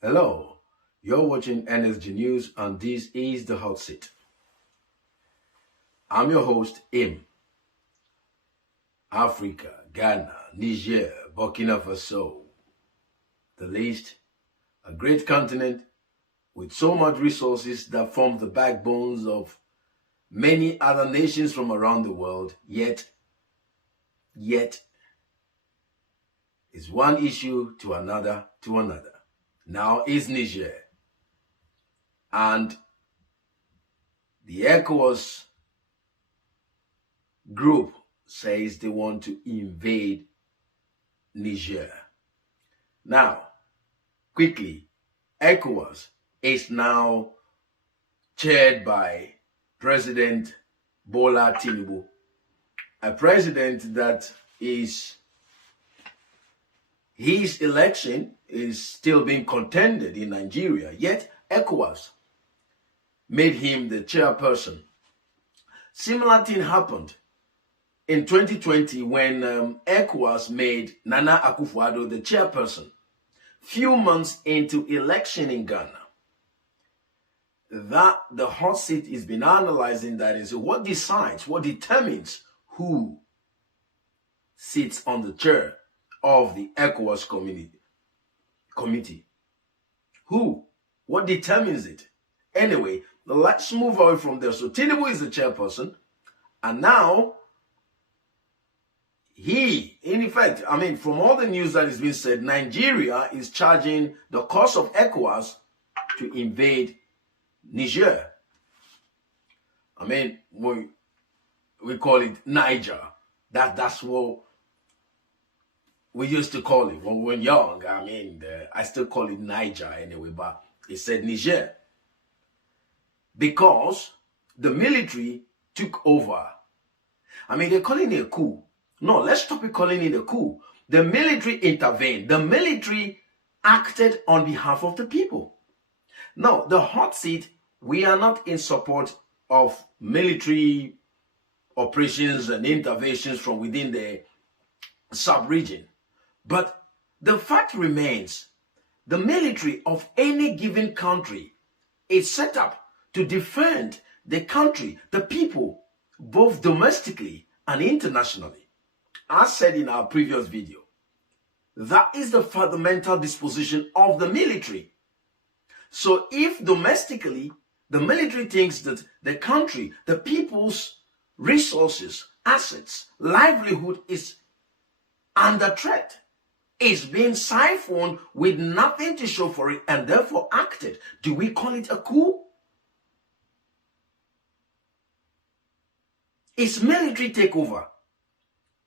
Hello, you're watching NSG News and this is the hot seat. I'm your host, Im. Africa, Ghana, Niger, Burkina-Faso. The list, a great continent with so much resources that form the backbones of many other nations from around the world, yet is one issue to another. Now is Niger. And the ECOWAS group says they want to invade Niger. Now, quickly, ECOWAS is now chaired by President Bola Tinubu, a president that his election is still being contended in Nigeria, yet ECOWAS made him the chairperson. Similar thing happened in 2020 when ECOWAS made Nana Akoufo-Addo the chairperson. Few months into election in Ghana, that the hot seat is been analyzing, that is, what determines who sits on the chair of the ECOWAS committee. Who? What determines it? Anyway, let's move away from there. So Tinubu is the chairperson, and now in effect, from all the news that is being said, Nigeria is charging the cause of ECOWAS to invade Niger. We call it Niger. That's what we used to call it when we were young. I still call it Niger anyway, but it said Niger. Because the military took over. They're calling it a coup. No, let's stop calling it a coup. The military intervened. The military acted on behalf of the people. Now, the hot seat, we are not in support of military operations and interventions from within the sub-region. But the fact remains, the military of any given country is set up to defend the country, the people, both domestically and internationally. As said in our previous video, that is the fundamental disposition of the military. So if domestically, the military thinks that the country, the people's resources, assets, livelihood is under threat, is being siphoned with nothing to show for it, and therefore acted, do we call it a coup? It's military takeover.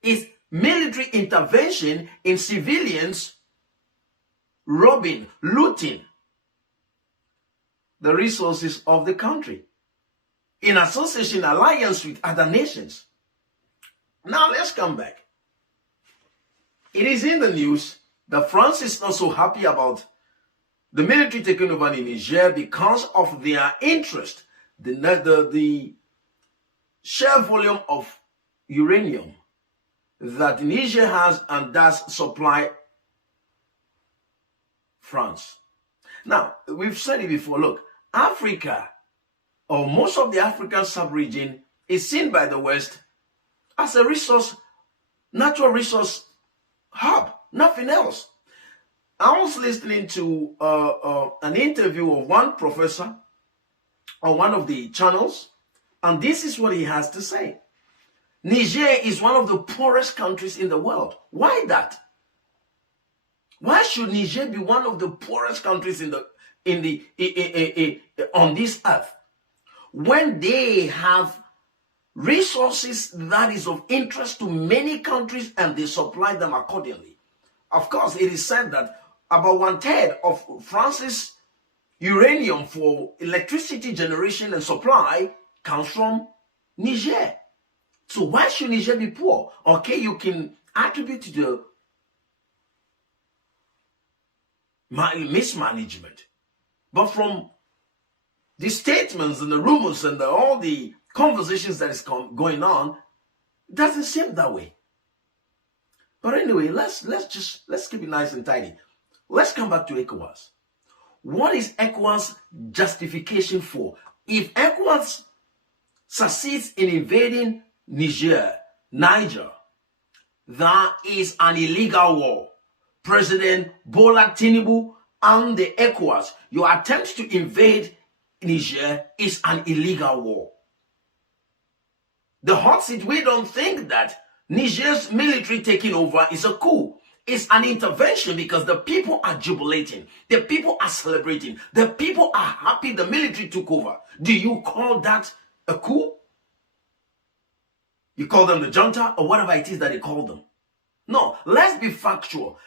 It's military intervention in civilians robbing, looting the resources of the country in association, alliance with other nations. Now let's come back. It is in the news that France is not so happy about the military taking over in Niger because of their interest, the sheer volume of uranium that Niger has and does supply France. Now, we've said it before, look, Africa, or most of the African sub-region, is seen by the West as a natural resource hub, nothing else. I was listening to an interview of one professor on one of the channels, and this is what he has to say. Niger is one of the poorest countries in the world. Why that? Why should Niger be one of the poorest countries on this earth when they have resources that is of interest to many countries and they supply them accordingly? Of course, it is said that about 1/3 of France's uranium for electricity generation and supply comes from Niger. So why should Niger be poor? Okay, you can attribute to the mismanagement. But from the statements and the rumors and all the conversations that is going on, it doesn't seem that way. But anyway, let's keep it nice and tidy. Let's come back to ECOWAS. what is ECOWAS justification for? If ECOWAS succeeds in invading Niger, that is an illegal war. President Bola Tinubu and the ECOWAS, your attempt to invade Niger is an illegal war. The hot seat, we don't think that Niger's military taking over is a coup. It's an intervention because the people are jubilating. The people are celebrating. The people are happy the military took over. Do you call that a coup? You call them the junta or whatever it is that they call them. No, let's be factual.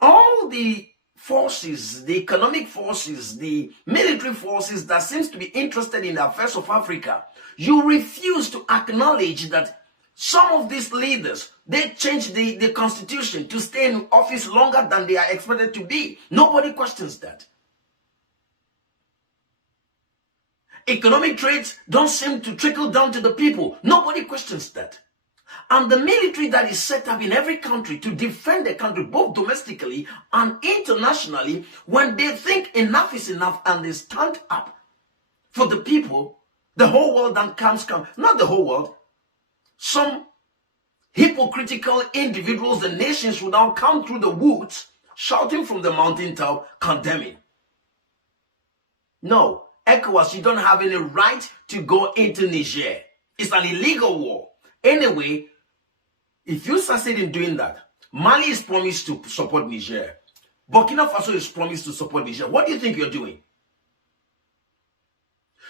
All the forces, the economic forces, the military forces that seems to be interested in the affairs of Africa, you refuse to acknowledge that some of these leaders, they changed the constitution to stay in office longer than they are expected to be. Nobody questions that. Economic traits don't seem to trickle down to the people. Nobody questions that. And the military that is set up in every country to defend the country, both domestically and internationally, when they think enough is enough and they stand up for the people, the whole world then comes, not the whole world, some hypocritical individuals and nations will now come through the woods, shouting from the mountaintop, condemning. No, ECOWAS, you don't have any right to go into Niger. It's an illegal war. Anyway, if you succeed in doing that, Mali is promised to support Niger. Burkina Faso is promised to support Niger. What do you think you're doing?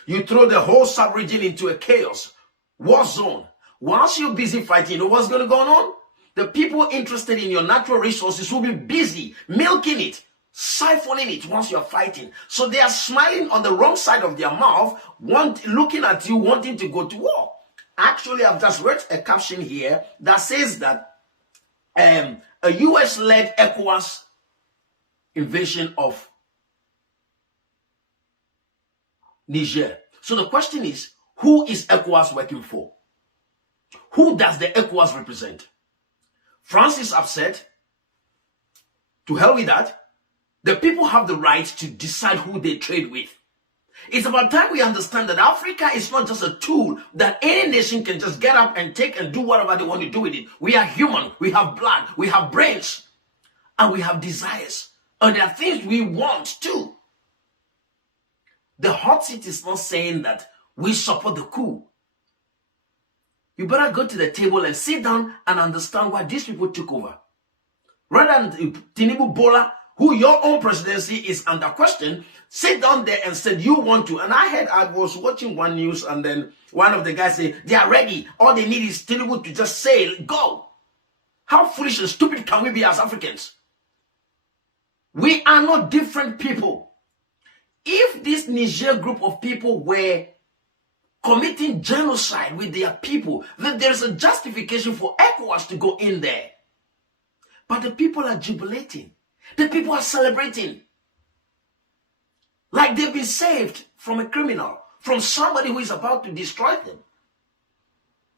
You throw the whole sub-region into a chaos, war zone. Whilst you're busy fighting, you know what's going to go on? The people interested in your natural resources will be busy milking it, siphoning it once you're fighting. So they are smiling on the wrong side of their mouth, looking at you, wanting to go to war. Actually, I've just read a caption here that says that a US-led ECOWAS invasion of Niger. So the question is, who is ECOWAS working for? Who does the ECOWAS represent? France is upset. To hell with that. The people have the right to decide who they trade with. It's about time we understand that Africa is not just a tool that any nation can just get up and take and do whatever they want to do with it. We are human. We have blood. We have brains. And we have desires. And there are things we want too. The hot seat is not saying that we support the coup. You better go to the table and sit down and understand why these people took over. Rather than Tinubu Bola, who your own presidency is under question, sit down there and said you want to. And I was watching one news and then one of the guys said, they are ready. All they need is Tinubu to just say, go. How foolish and stupid can we be as Africans? We are not different people. If this Niger group of people were committing genocide with their people, then there's a justification for ECOWAS to go in there. But the people are jubilating. The people are celebrating. Like they've been saved from a criminal, from somebody who is about to destroy them.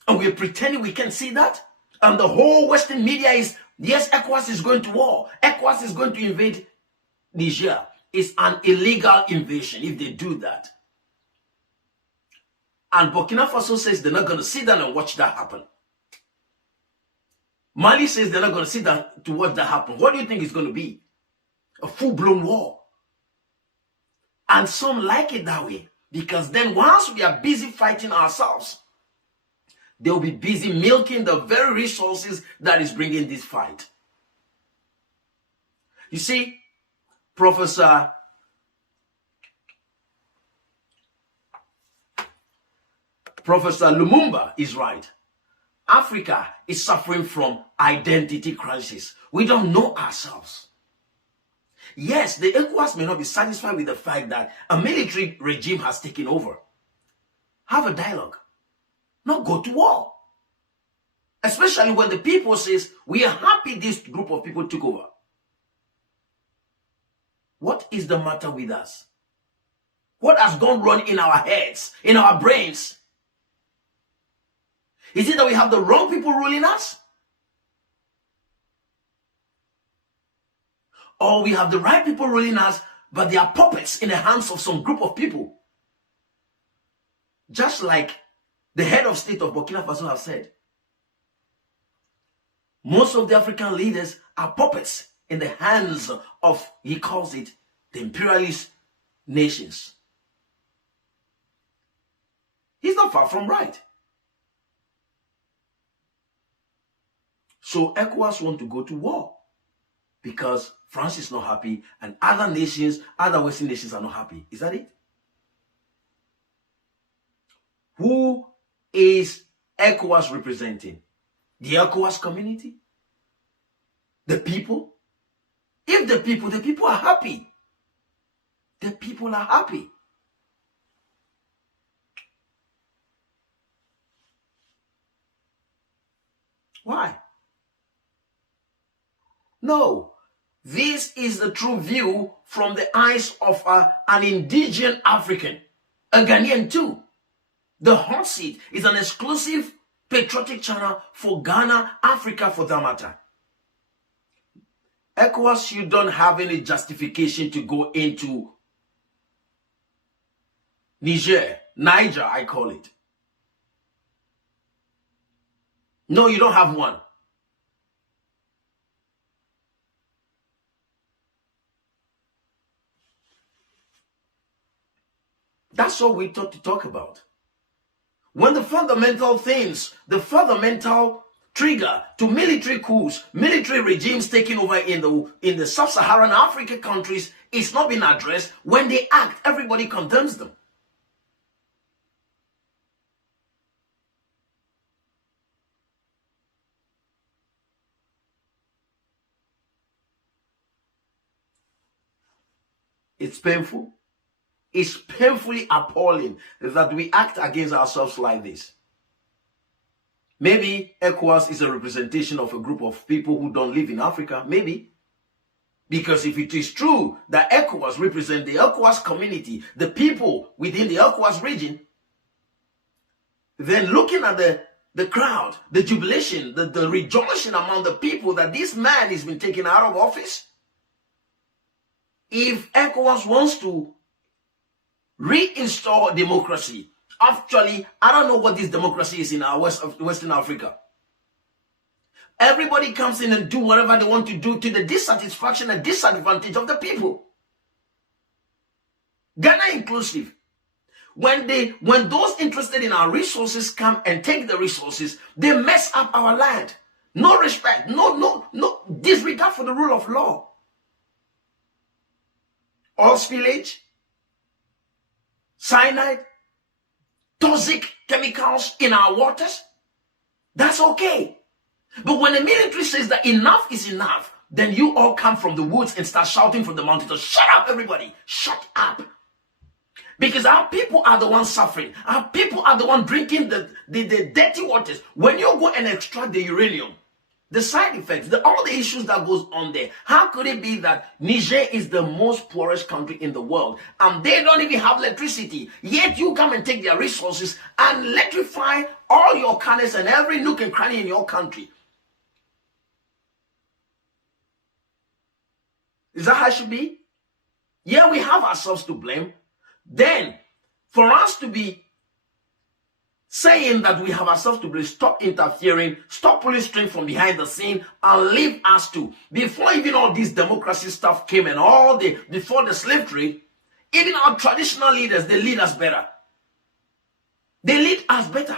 And we're pretending we can't see that? And the whole Western media is, yes, ECOWAS is going to war. ECOWAS is going to invade Niger. It's an illegal invasion if they do that. And Burkina Faso says they're not going to sit down and watch that happen. Mali says they're not going to sit down to watch that happen. What do you think it's going to be? A full-blown war. And some like it that way. Because then once we are busy fighting ourselves, they'll be busy milking the very resources that is bringing this fight. You see, Professor Lumumba is right. Africa is suffering from identity crisis. We don't know ourselves. Yes, the ECOWAS may not be satisfied with the fact that a military regime has taken over. Have a dialogue. Not go to war. Especially when the people says, we are happy this group of people took over. What is the matter with us? What has gone wrong in our heads, in our brains? Is it that we have the wrong people ruling us? Or we have the right people ruling us, but they are puppets in the hands of some group of people. Just like the head of state of Burkina Faso have said. Most of the African leaders are puppets in the hands of, he calls it, the imperialist nations. He's not far from right. So ECOWAS want to go to war because France is not happy and other nations, other Western nations are not happy. Is that it? Who is ECOWAS representing? The ECOWAS community? The people? If the people are happy. The people are happy. Why? No. This is the true view from the eyes of an indigenous African, a Ghanaian too. The Hot Seat is an exclusive patriotic channel for Ghana, Africa for that matter. ECOWAS, you don't have any justification to go into Niger, I call it. No, you don't have one. That's all we thought to talk about. When the fundamental things, the fundamental trigger to military coups, military regimes taking over in the sub-Saharan African countries is not being addressed, when they act, everybody condemns them. It's painful. It's painfully appalling that we act against ourselves like this. Maybe ECOWAS is a representation of a group of people who don't live in Africa. Maybe. Because if it is true that ECOWAS represent the ECOWAS community, the people within the ECOWAS region, then looking at the crowd, the jubilation, the rejoicing among the people that this man has been taken out of office, if ECOWAS wants to reinstall democracy, actually, I don't know what this democracy is in our Western Africa. Everybody comes in and do whatever they want to do to the dissatisfaction and disadvantage of the people. Ghana inclusive. When those interested in our resources come and take the resources, they mess up our land. No respect, no disregard for the rule of law. Oil spillage, cyanide, toxic chemicals in our waters, that's okay. But when the military says that enough is enough, then you all come from the woods and start shouting from the mountains, shut up everybody, shut up. Because our people are the ones suffering. Our people are the ones drinking the dirty waters. When you go and extract the uranium, the side effects, all the issues that goes on there. How could it be that Niger is the most poorest country in the world and they don't even have electricity, yet you come and take their resources and electrify all your corners and every nook and cranny in your country? Is that how it should be? Yeah, we have ourselves to blame. Then, for us to be saying that we have ourselves to blame, stop interfering, stop pulling strings from behind the scene, and leave us to. Before even all this democracy stuff came and before the slave trade, even our traditional leaders, they lead us better. They lead us better.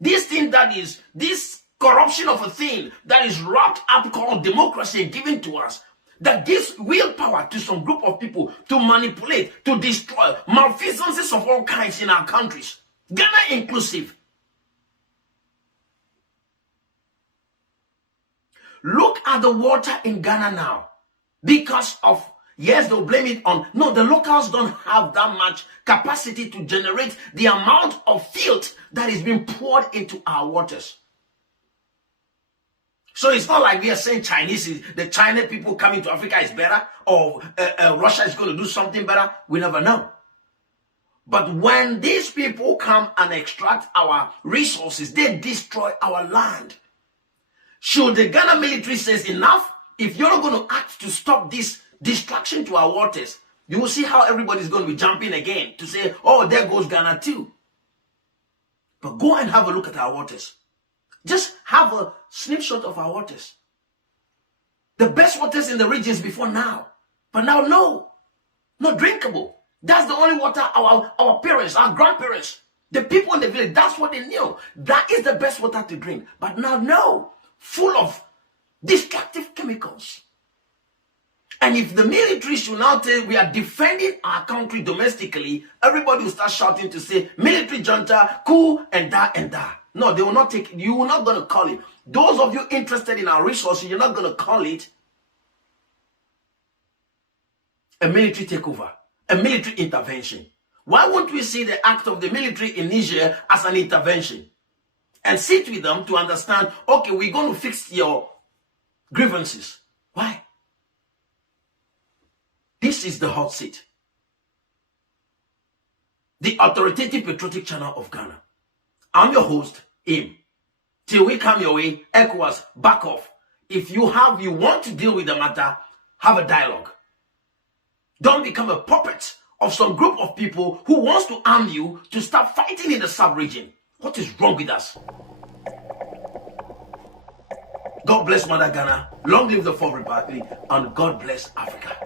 This thing that is, this corruption of a thing that is wrapped up called democracy and given to us, that gives willpower to some group of people to manipulate, to destroy, malfeasances of all kinds in our countries. Ghana inclusive. Look at the water in Ghana now. Because of, yes, they'll blame it on, no, the locals don't have that much capacity to generate the amount of filth that is being poured into our waters. So it's not like we are saying the China people coming to Africa is better, or Russia is going to do something better. We never know. But when these people come and extract our resources, they destroy our land. Should the Ghana military say enough? If you're not going to act to stop this distraction to our waters, you will see how everybody's going to be jumping again to say, oh, there goes Ghana too. But go and have a look at our waters. Just have a snapshot of our waters. The best waters in the regions before now. But now, no. Not drinkable. That's the only water our parents, our grandparents, the people in the village, that's what they knew. That is the best water to drink. But now, no. Full of destructive chemicals. And if the military should now say we are defending our country domestically, everybody will start shouting to say military junta, coup, and that and that. No, they will not take it. You are not going to call it. Those of you interested in our resources, you're not going to call it a military takeover, a military intervention. Why won't we see the act of the military in Niger as an intervention? And sit with them to understand, okay, we're going to fix your grievances. Why? This is the hot seat. The authoritative patriotic channel of Ghana. I'm your host, Im. Till we come your way, ECOWAS, back off. If you want to deal with the matter, have a dialogue. Don't become a puppet of some group of people who wants to arm you to start fighting in the sub-region. What is wrong with us? God bless Mother Ghana, long live the Fourth Republic, and God bless Africa.